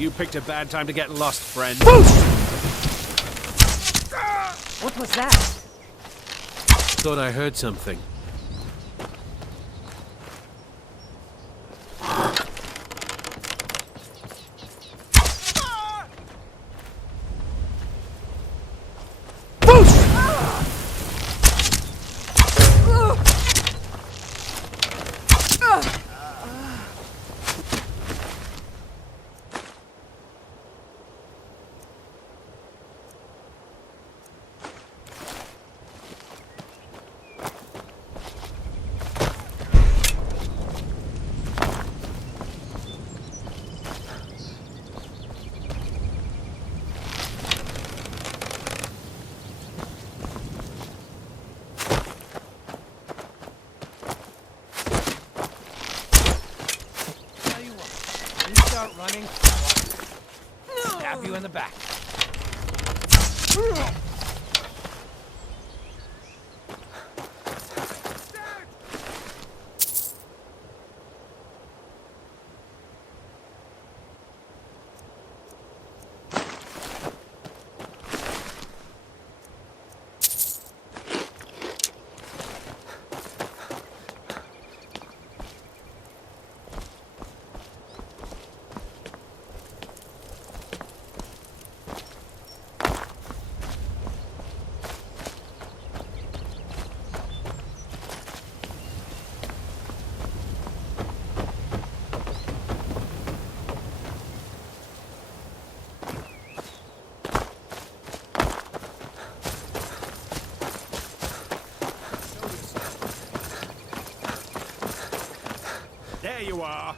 You picked a bad time to get lost, friend. What was that? Thought I heard something. Running. Stab you in the back. There you are.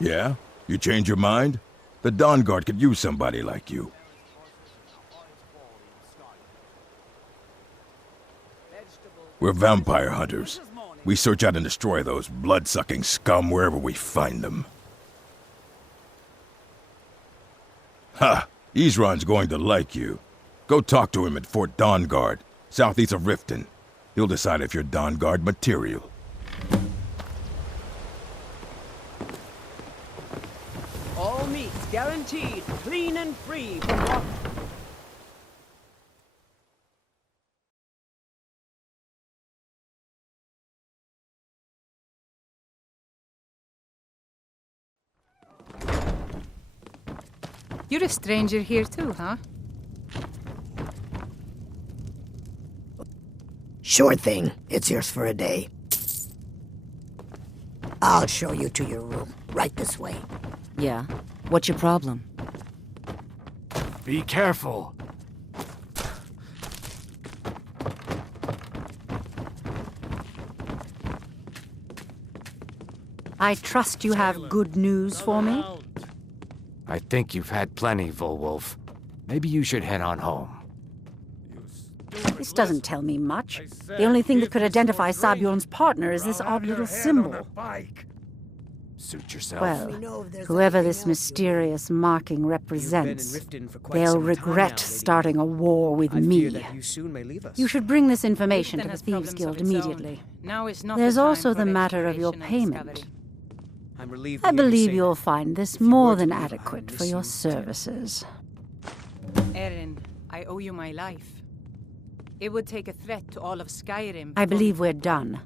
Yeah? You change your mind? The Dawn Guard could use somebody like you. We're vampire hunters. We search out and destroy those blood-sucking scum wherever we find them. Ha! Isran's going to like you. Go talk to him at Fort Dawn Guard, southeast of Riften. He'll decide if you're Dawn Guard material. All meats guaranteed, clean and free from what... You're a stranger here too, huh? Sure thing. It's yours for a day. I'll show you to your room. Right this way. Yeah? What's your problem? Be careful. I trust you have good news for me. I think you've had plenty, Volwolf. Maybe you should head on home. This doesn't tell me much. The only thing that could identify Sabjorn's partner is this odd little symbol. Suit yourself. Well, whoever this mysterious marking represents, they'll regret starting a war with me. You should bring this information to the Thieves Guild immediately. There's also the matter of your payment. I believe you'll find this more than adequate for your services. Erin, I owe you my life. It would take a threat to all of Skyrim. I believe we're done.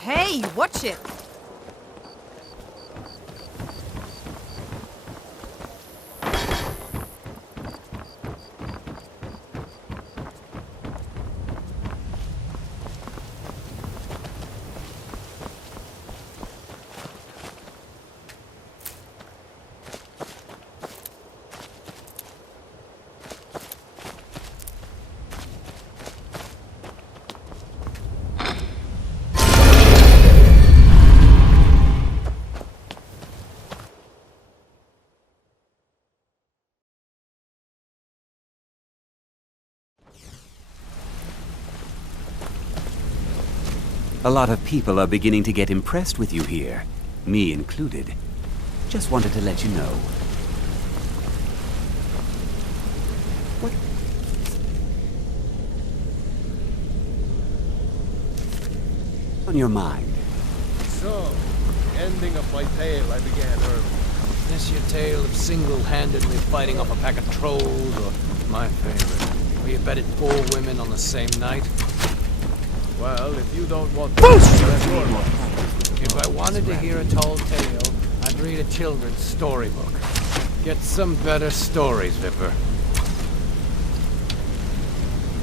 Hey, watch it! A lot of people are beginning to get impressed with you here, me included. Just wanted to let you know. What? On your mind? So, ending of my tale I began early. Is this your tale of single-handedly fighting off a pack of trolls, or my favorite, where you bedded 4 women on the same night? Well, if you don't want to... That's your one. If I wanted to hear a tall tale, I'd read a children's storybook. Get some better stories, Vipper.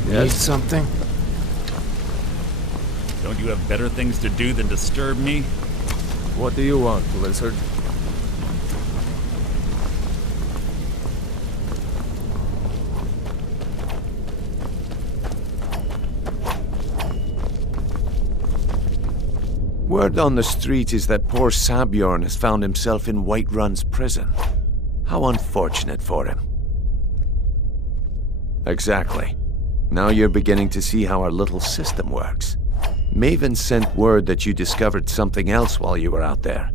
Need something? Don't you have better things to do than disturb me? What do you want, Lizard? Word on the street is that poor Sabjorn has found himself in Whiterun's prison. How unfortunate for him. Exactly. Now you're beginning to see how our little system works. Maven sent word that you discovered something else while you were out there.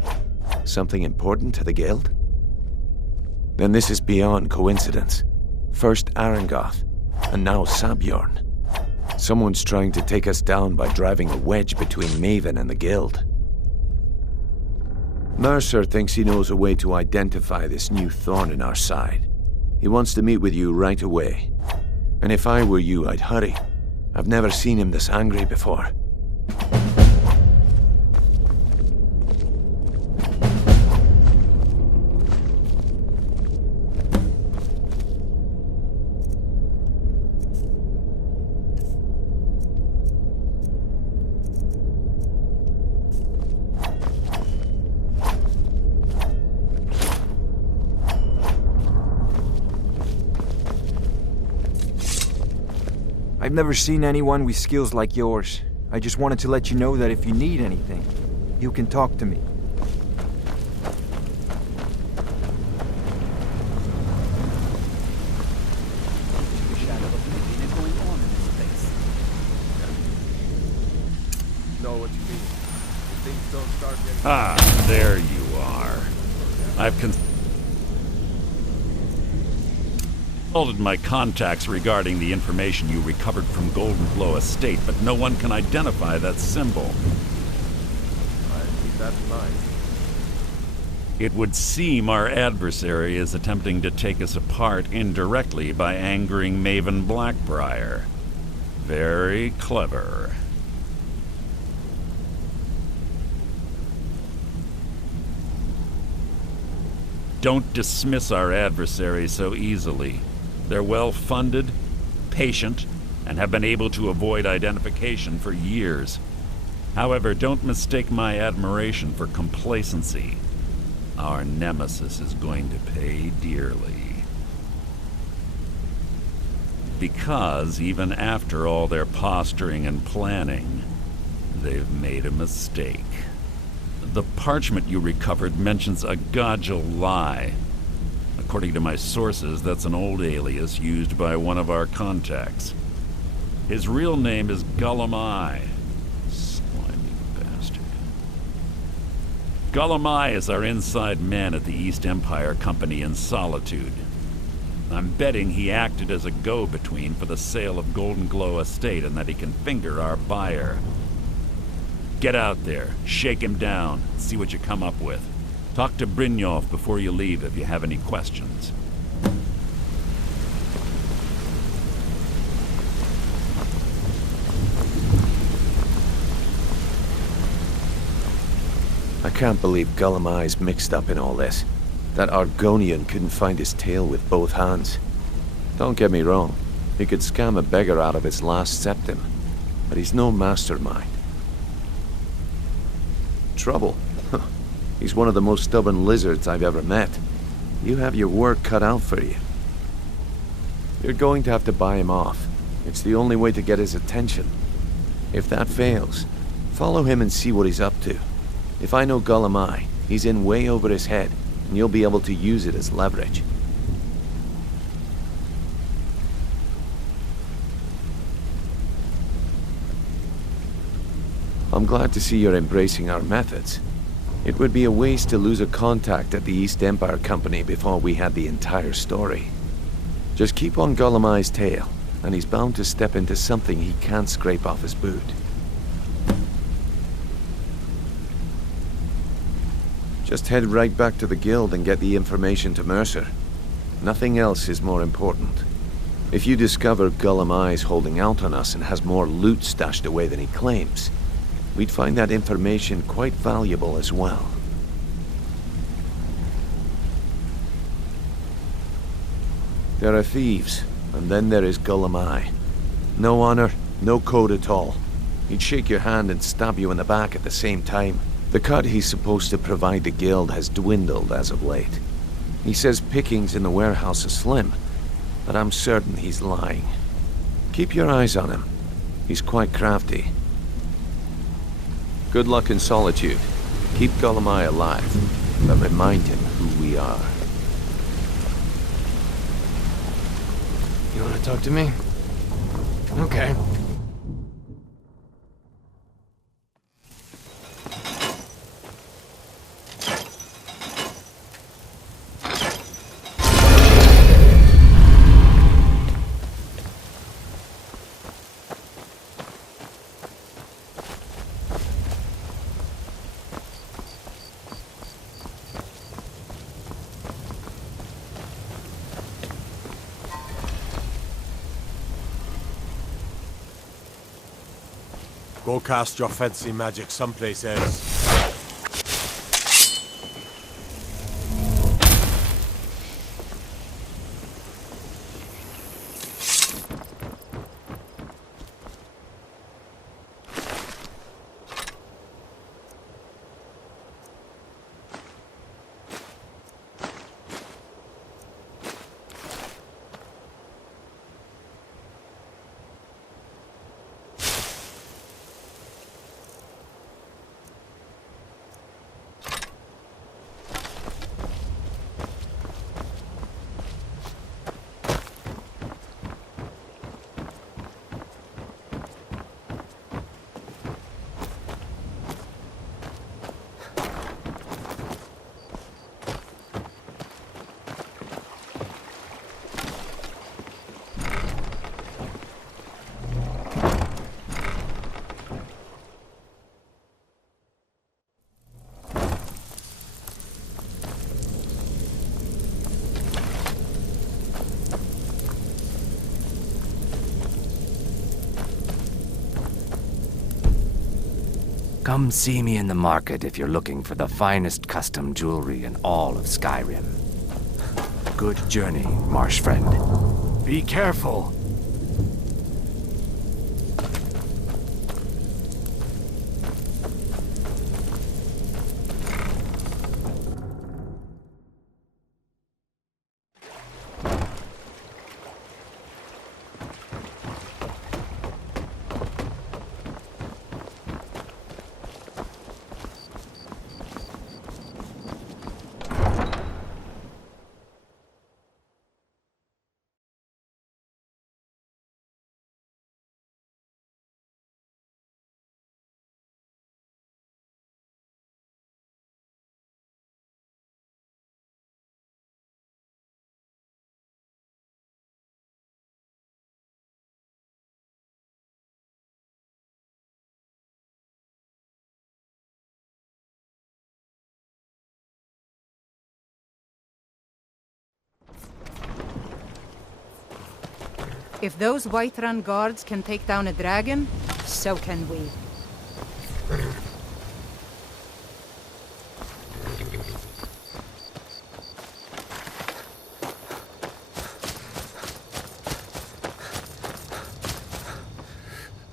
Something important to the guild? Then this is beyond coincidence. First Arangoth, and now Sabjorn. Someone's trying to take us down by driving a wedge between Maven and the Guild. Mercer thinks he knows a way to identify this new thorn in our side. He wants to meet with you right away. And if I were you, I'd hurry. I've never seen him this angry before. I've never seen anyone with skills like yours. I just wanted to let you know that if you need anything, you can talk to me. Ah, there you are. I've consulted my contacts regarding the information you recovered from Golden Glow Estate, but no one can identify that symbol. That's mine. It would seem our adversary is attempting to take us apart indirectly by angering Maven Blackbriar. Very clever. Don't dismiss our adversary so easily. They're well-funded, patient, and have been able to avoid identification for years. However, don't mistake my admiration for complacency. Our nemesis is going to pay dearly. Because even after all their posturing and planning, they've made a mistake. The parchment you recovered mentions a Godjal lie. According to my sources, that's an old alias used by one of our contacts. His real name is Gullum. Slimy bastard. Gullum is our inside man at the East Empire Company in Solitude. I'm betting he acted as a go-between for the sale of Golden Glow Estate and that he can finger our buyer. Get out there, shake him down, see what you come up with. Talk to Brynjolf before you leave if you have any questions. I can't believe Gullum mixed up in all this. That Argonian couldn't find his tail with both hands. Don't get me wrong, he could scam a beggar out of his last septim, but he's no mastermind. Trouble? He's one of the most stubborn lizards I've ever met. You have your work cut out for you. You're going to have to buy him off. It's the only way to get his attention. If that fails, follow him and see what he's up to. If I know Gullum, he's in way over his head, and you'll be able to use it as leverage. I'm glad to see you're embracing our methods. It would be a waste to lose a contact at the East Empire Company before we had the entire story. Just keep on Gullum's tail, and he's bound to step into something he can't scrape off his boot. Just head right back to the Guild and get the information to Mercer. Nothing else is more important. If you discover Gullum holding out on us and has more loot stashed away than he claims, we'd find that information quite valuable as well. There are thieves, and then there is Gullum. No honor, no code at all. He'd shake your hand and stab you in the back at the same time. The cut he's supposed to provide the Guild has dwindled as of late. He says pickings in the warehouse are slim, but I'm certain he's lying. Keep your eyes on him. He's quite crafty. Good luck in Solitude. Keep Gullum alive, but remind him who we are. You want to talk to me? Okay. Go cast your fancy magic someplace else. Come see me in the market if you're looking for the finest custom jewelry in all of Skyrim. Good journey, marsh friend. Be careful! If those Whiterun guards can take down a dragon, so can we.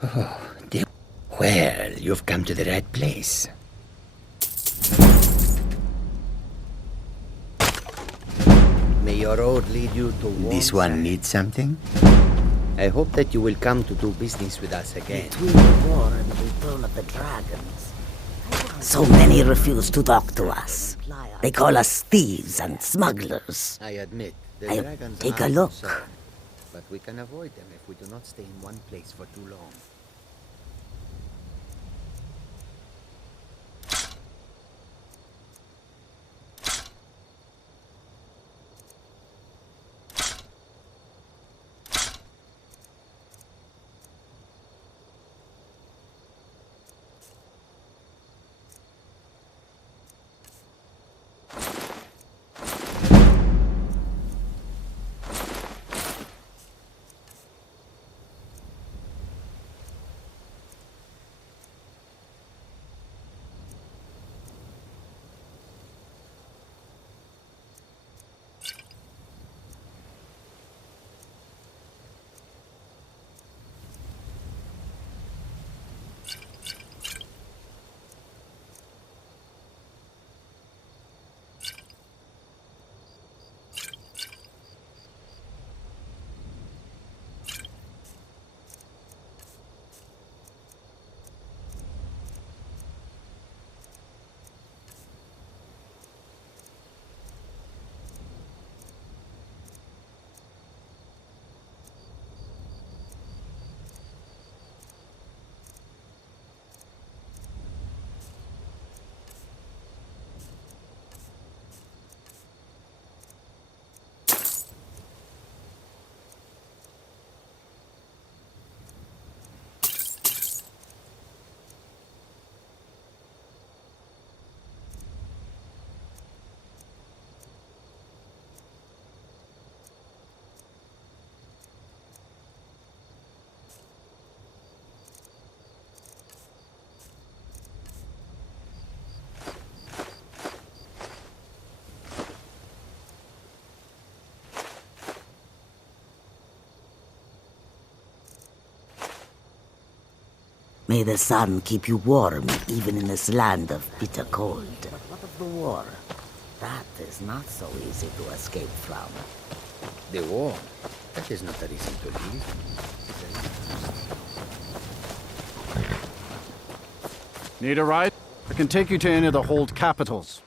Oh, dear. Well, you've come to the right place. May your road lead you to this one needs something? I hope that you will come to do business with us again. Between the war and the return of the dragons, so many refuse to talk to us. They call us thieves and smugglers. I admit, the I'll dragons take are a look. concerned, but we can avoid them if we do not stay in one place for too long. May the sun keep you warm even in this land of bitter cold. But what of the war? That is not so easy to escape from. The war? That is not a reason to leave. Need a ride? I can take you to any of the hold capitals.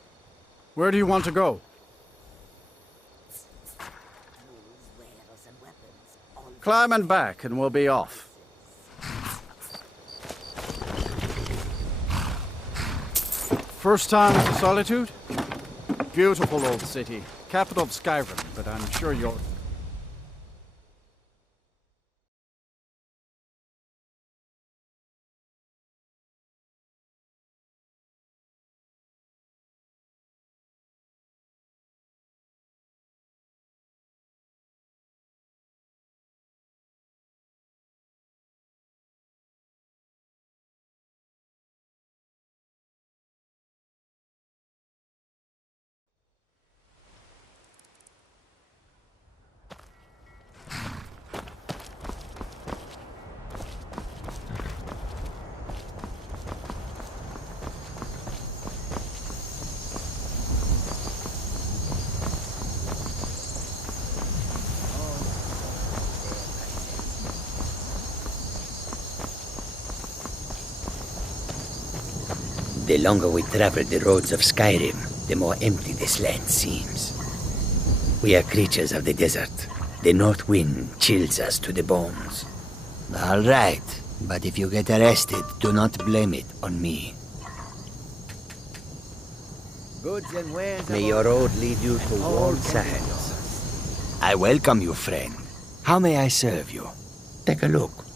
Where do you want to go? Climb and back, and we'll be off. First time to Solitude? Beautiful old city. Capital of Skyrim, but I'm sure you're... The longer we travel the roads of Skyrim, the more empty this land seems. We are creatures of the desert. The north wind chills us to the bones. All right, but if you get arrested, do not blame it on me. Goods and wares. May your road lead you to warm sands. I welcome you, friend. How may I serve you? Take a look.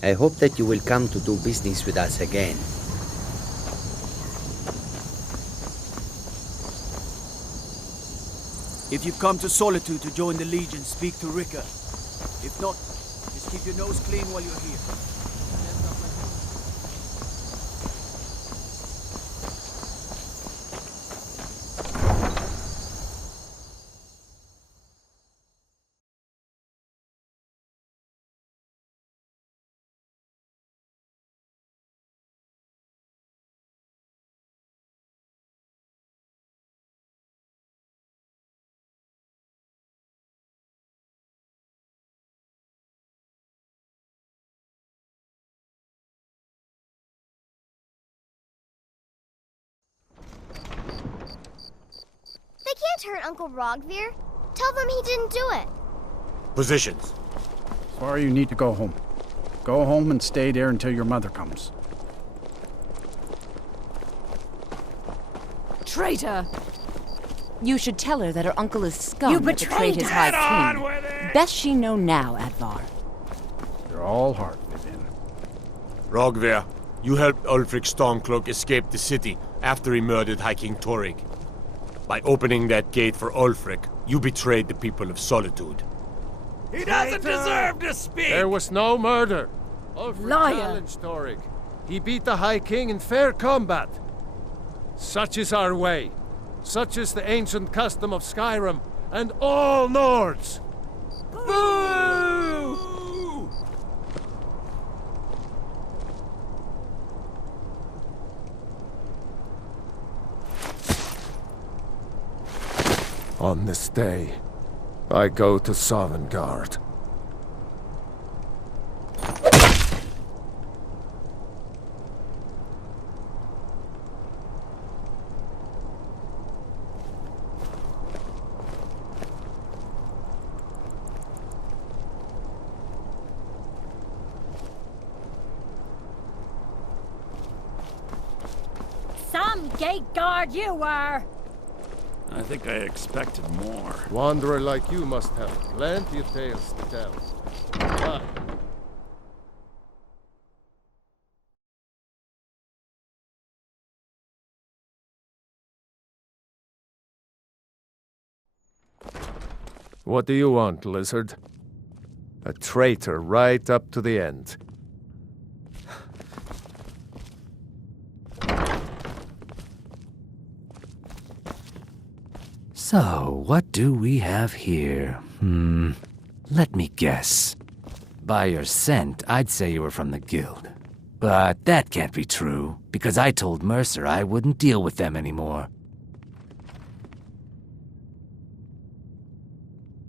I hope that you will come to do business with us again. If you've come to Solitude to join the Legion, speak to Rika. If not, just keep your nose clean while you're here. They can't hurt Uncle Rogvir. Tell them he didn't do it. Positions. Sorry, you need to go home. Go home and stay there until your mother comes. Traitor! You should tell her that her uncle is scum You that betrayed his betrayed high king. Best she know now, Advar. You're all heart, Vivian. Rogvir, you helped Ulfric Stormcloak escape the city after he murdered High King Torrig. By opening that gate for Ulfric, you betrayed the people of Solitude. He doesn't deserve to speak! There was no murder. Ulfric Liar. challenged Torrig. He beat the High King in fair combat. Such is our way. Such is the ancient custom of Skyrim and all Nords. Boo! On this day, I go to Sovngarde. bloody gate guard you were! I think I expected more. Wanderer like you must have plenty of tales to tell. Ah. What do you want, lizard? A traitor right up to the end. So, what do we have here? Let me guess. By your scent, I'd say you were from the guild. But that can't be true, because I told Mercer I wouldn't deal with them anymore.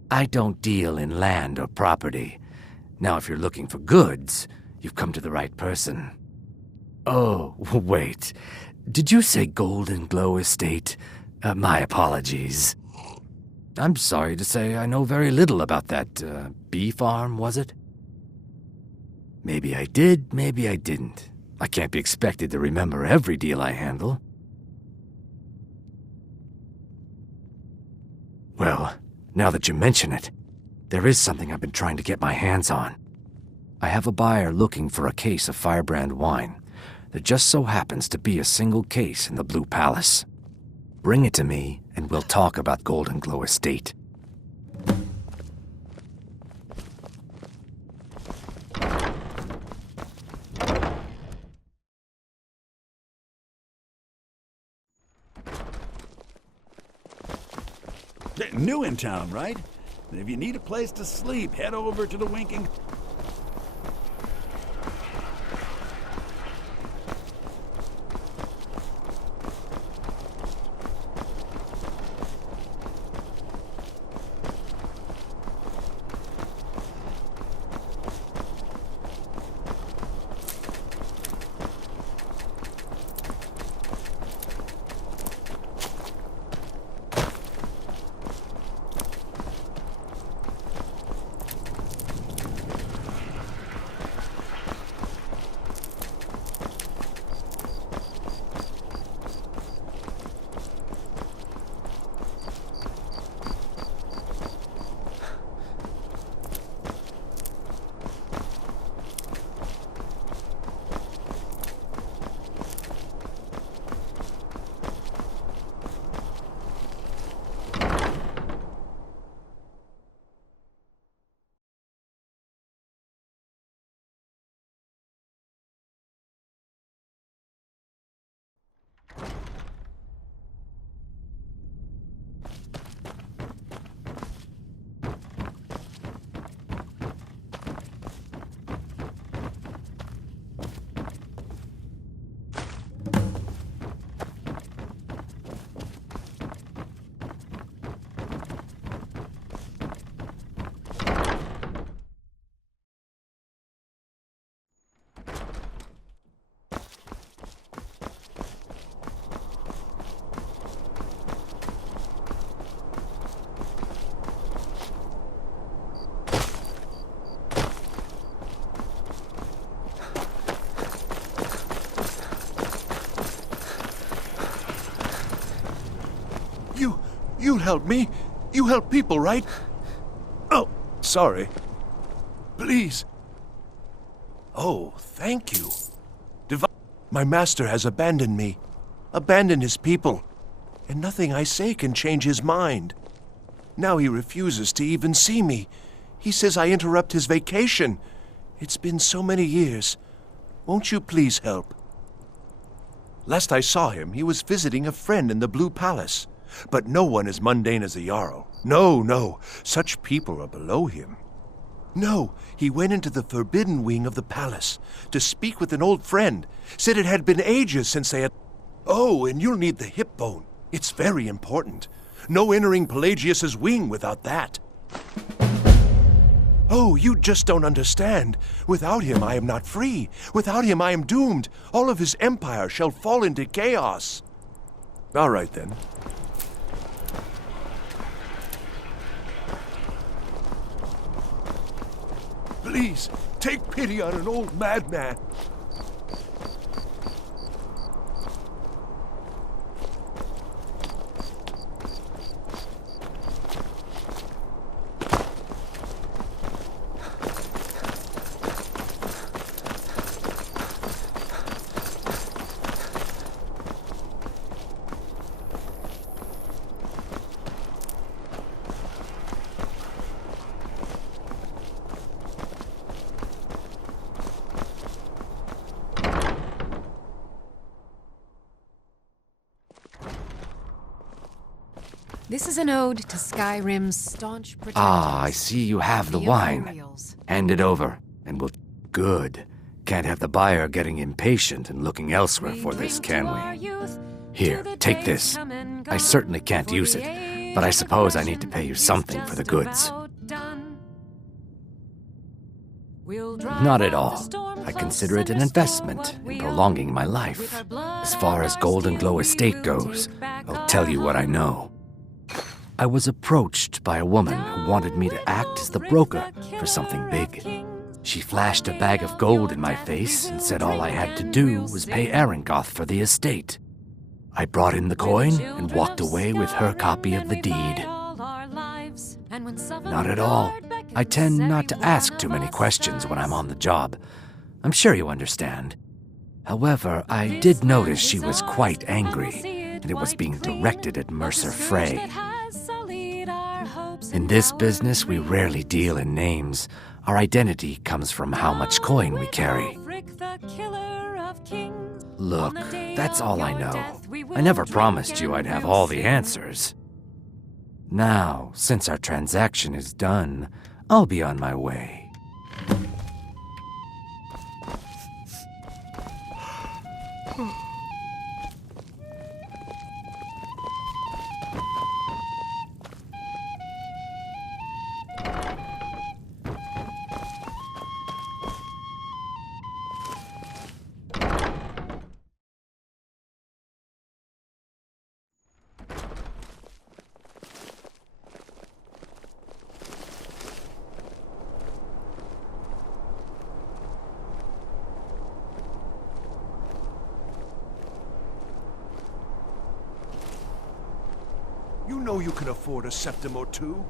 I don't deal in land or property. Now, if you're looking for goods, you've come to the right person. Oh, wait. Did you say Golden Glow Estate? My apologies. I'm sorry to say I know very little about that, bee farm, was it? Maybe I did, maybe I didn't. I can't be expected to remember every deal I handle. Well, now that you mention it, there is something I've been trying to get my hands on. I have a buyer looking for a case of Firebrand wine. There just so happens to be a single case in the Blue Palace. Bring it to me, and we'll talk about Golden Glow Estate. New in town, right? If you need a place to sleep, head over to the Winking... You'll help me. You help people, right? Oh, sorry. Please. Oh, thank you. My master has abandoned me. Abandoned his people. And nothing I say can change his mind. Now he refuses to even see me. He says I interrupt his vacation. It's been so many years. Won't you please help? Last I saw him, he was visiting a friend in the Blue Palace. But no one as mundane as the Jarl. No, no. Such people are below him. No, he went into the forbidden wing of the palace to speak with an old friend. Said it had been ages since they had... Oh, and you'll need the hip bone. It's very important. No entering Pelagius's wing without that. Oh, you just don't understand. Without him, I am not free. Without him, I am doomed. All of his empire shall fall into chaos. All right, then. Please, take pity on an old madman. This is an ode to Skyrim's staunch protectors. Ah, I see you have the wine. Hand it over, and we'll... Good. Can't have the buyer getting impatient and looking elsewhere for this, can we? Here, take this. I certainly can't use it, but I suppose I need to pay you something for the goods. Not at all. I consider it an investment in prolonging my life. As far as Golden Glow Estate goes, I'll tell you what I know. I was approached by a woman who wanted me to act as the broker for something big. She flashed a bag of gold in my face and said all I had to do was pay Arangoth for the estate. I brought in the coin and walked away with her copy of the deed. Not at all. I tend not to ask too many questions when I'm on the job. I'm sure you understand. However, I did notice she was quite angry, and it was being directed at Mercer Frey. In this business, we rarely deal in names. Our identity comes from how much coin we carry. Look, that's all I know. I never promised you I'd have all the answers. Now, since our transaction is done, I'll be on my way. You know you can afford a septim or two.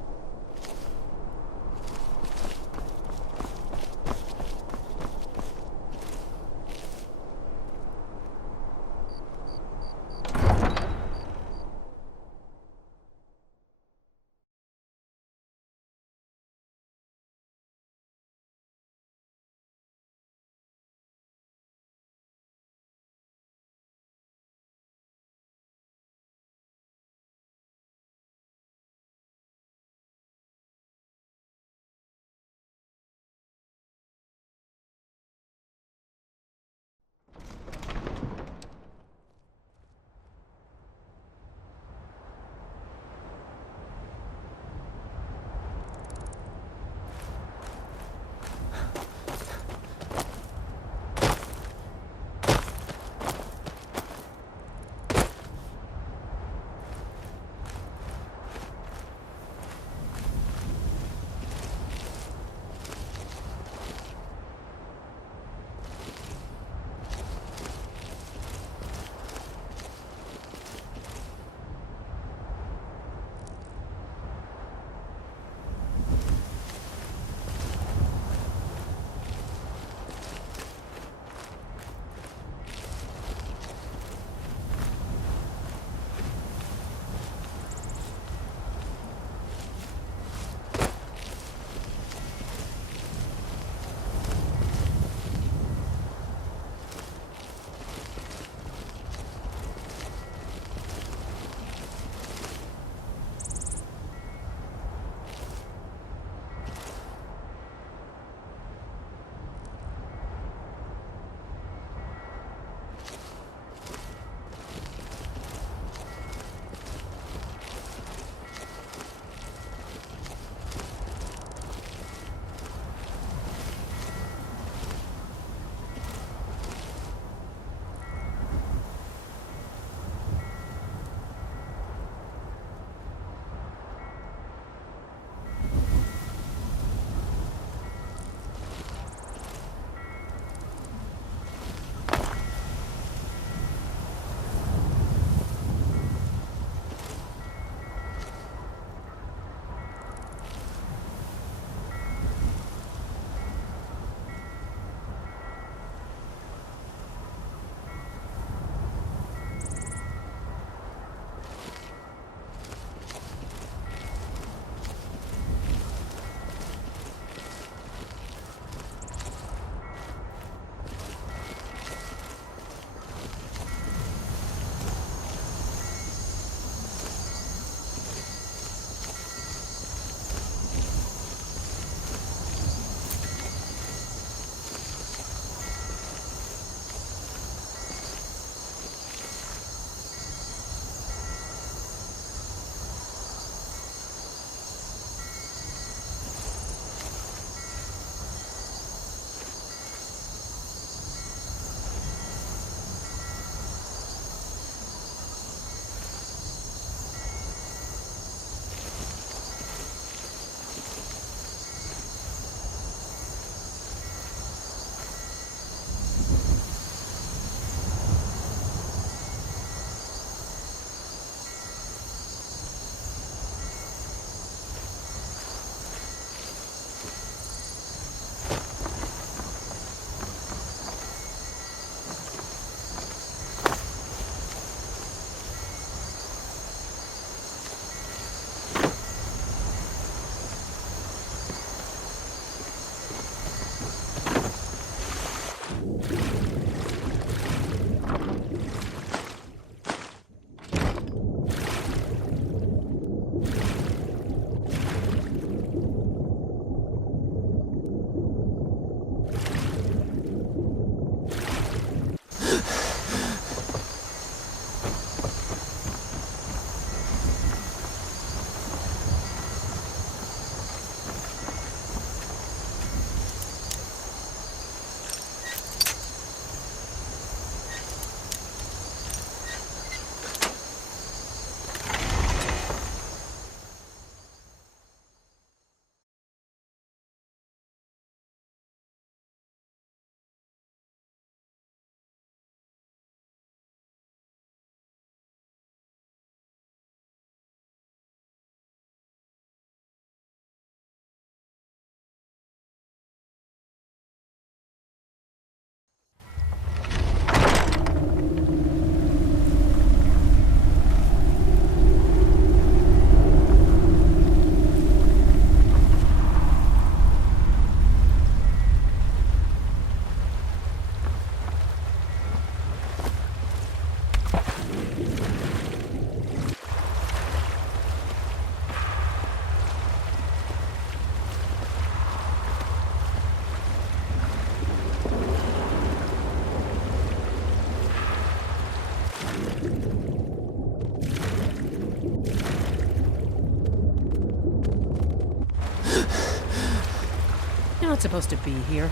not supposed to be here.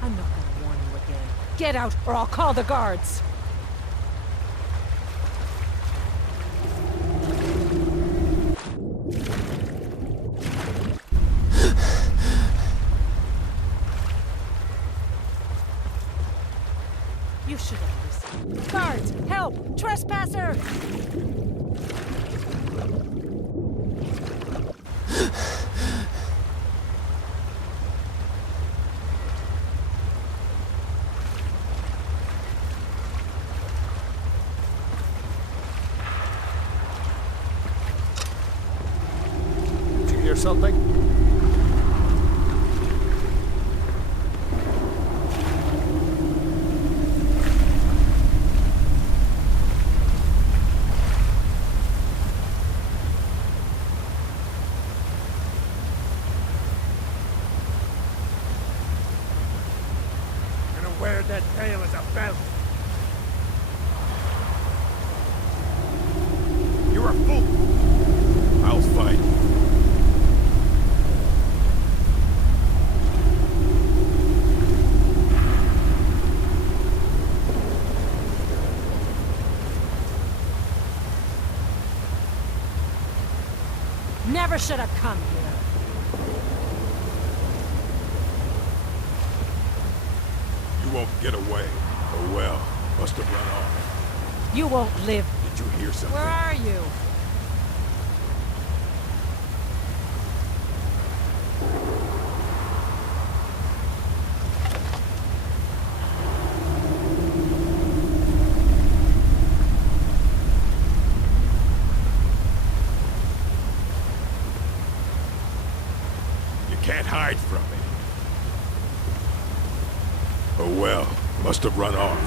I'm not gonna warn you again. Get out, or I'll call the guards. You should have listened. Guards, help! Trespasser! Did you hear something? Wear that tail as a belt. You're a fool. I'll fight. Never should have come here. You won't get away. Oh well. Must have run off. You won't live. Did you hear something? Where are you? You can't hide from me. Oh well. Must have run off.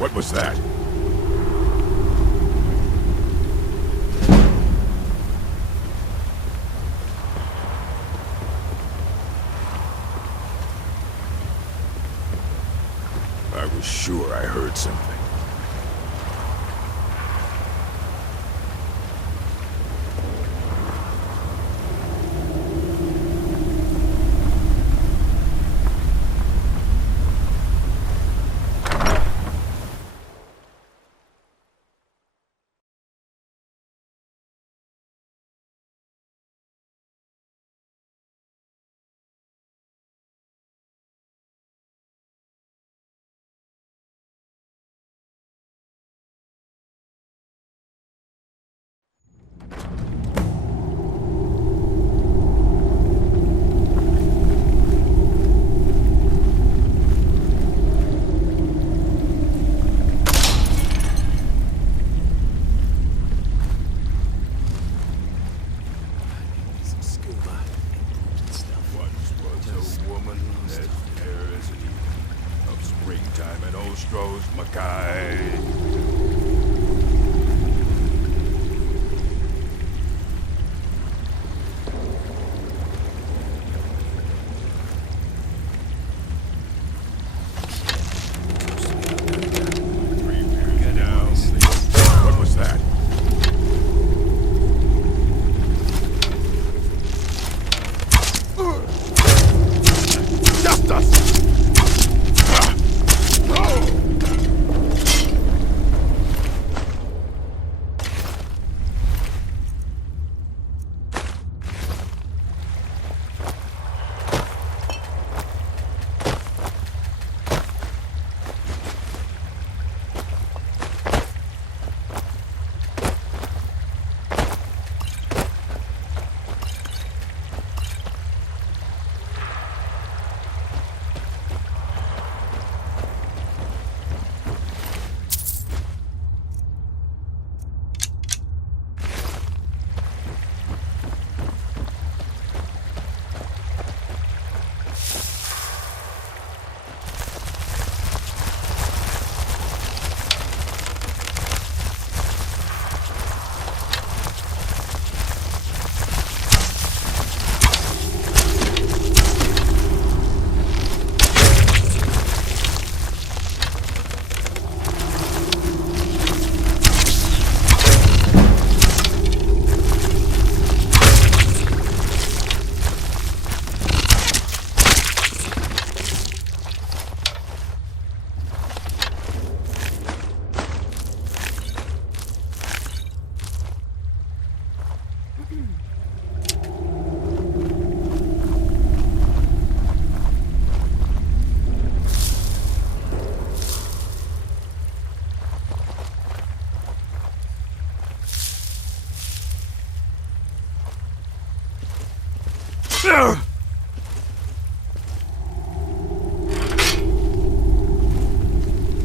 What was that? I was sure I heard something.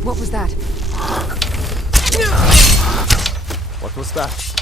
What was that? What was that?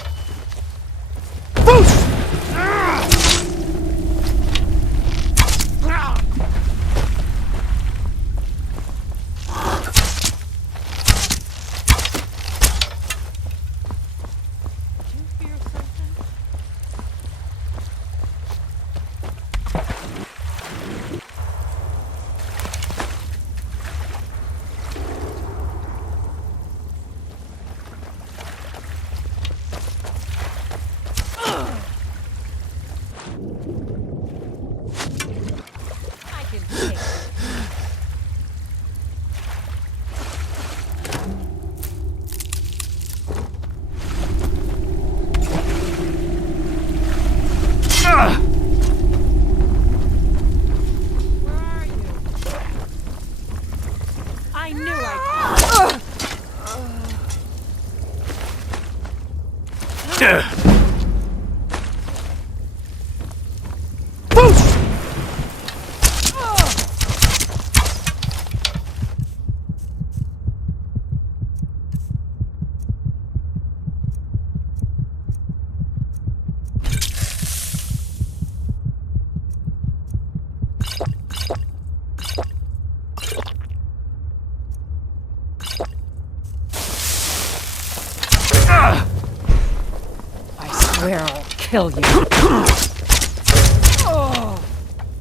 I'll kill you.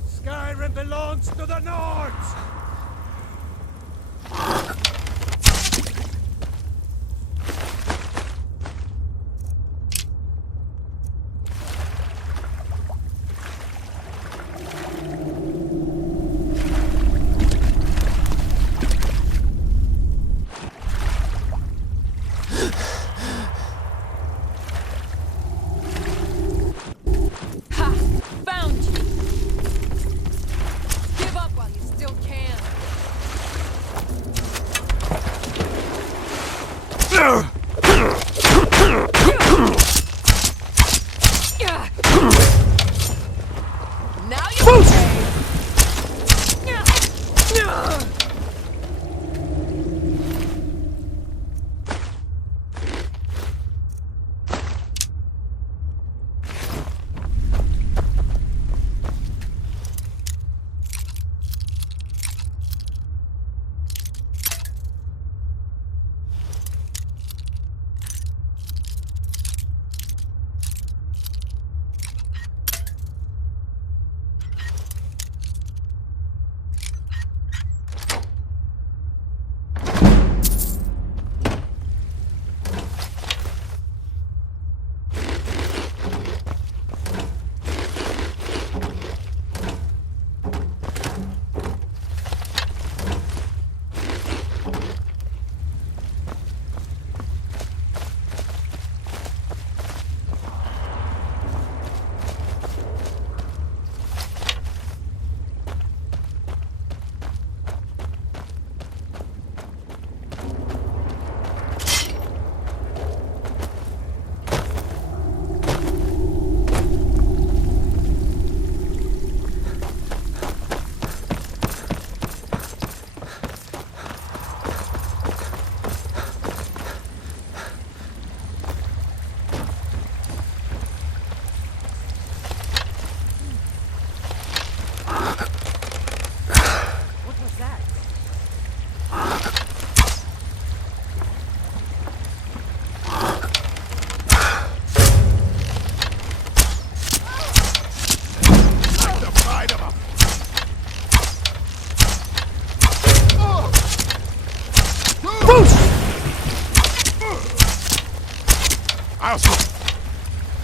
Skyrim belongs to the Nords! No!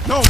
No!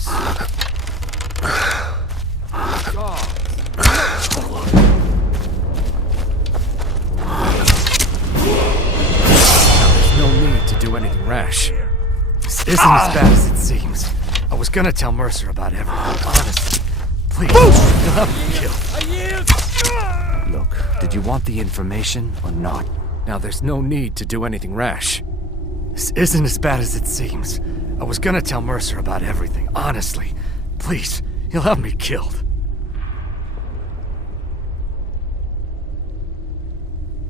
this. There's no need to do anything rash. This isn't as bad as it seems. I was gonna tell Mercer about everything, honestly. Please, you'll have me killed. Look, did you want the information or not? Now, there's no need to do anything rash. This isn't as bad as it seems. I was gonna tell Mercer about everything, honestly. Please, you'll have me killed.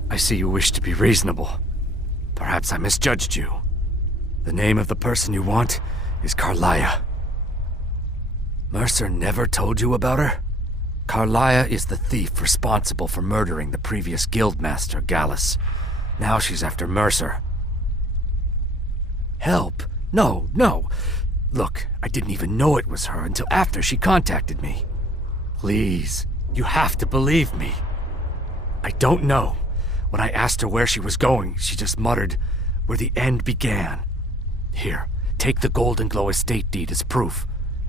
I see you wish to be reasonable. Perhaps I misjudged you. The name of the person you want is Carlia. Mercer never told you about her? Carlia is the thief responsible for murdering the previous guildmaster, Gallus. Now she's after Mercer. Help? No, no. Look, I didn't even know it was her until after she contacted me. Please, you have to believe me. I don't know. When I asked her where she was going, she just muttered, "Where the end began." Here, take the Golden Glow estate deed as proof.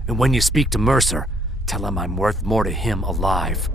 And when you speak to Mercer, tell him I'm worth more to him alive